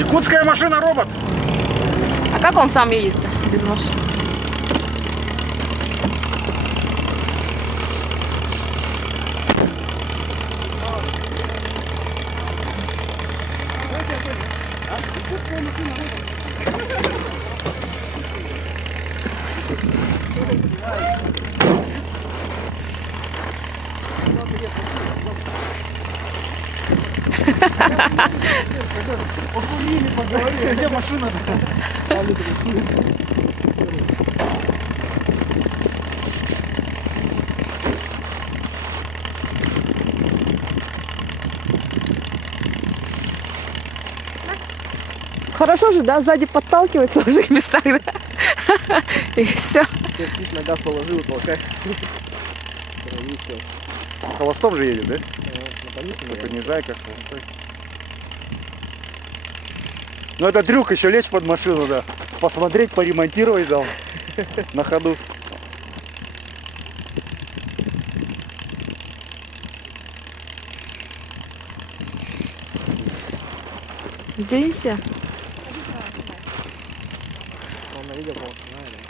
Якутская машина-робот. А как он сам едет без машины? Где машина? Хорошо же, да, сзади подталкивать в сложных местах, да? И все. Чуть на газ положил, толкай. Холостом же едет, да? На Понижай как холостой. Ну это трюк, еще лечь под машину, да. Посмотреть, поремонтировать дал. На ходу. Денься. Он на видео был, наверное.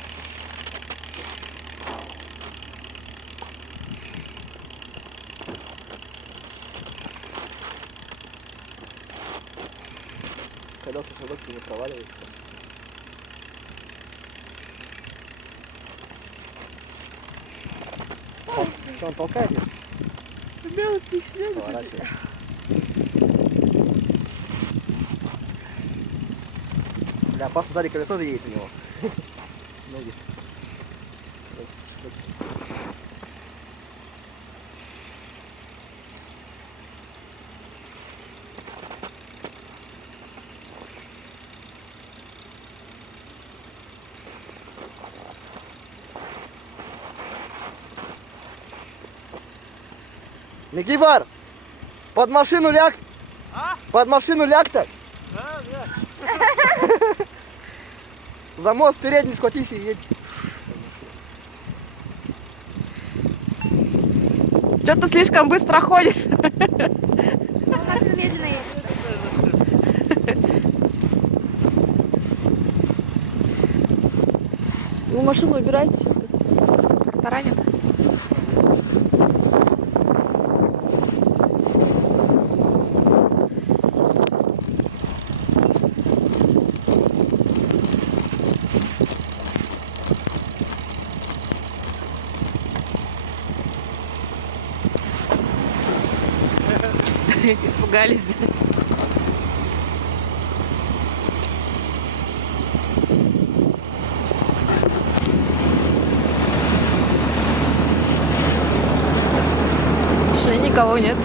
Когда сосудок не проваливается. Что, он толкает? Поворачивай. Да, опасно, сзади колесо заедет у него. Ноги. Никифор, под машину ляг. А? Под машину ляг так. Да, да. За мост передний схватись и едь. Что ты слишком быстро ходишь? Машина медленно едет. Вы машину убираете сейчас? Таранит. Испугались, да? Что никого нет.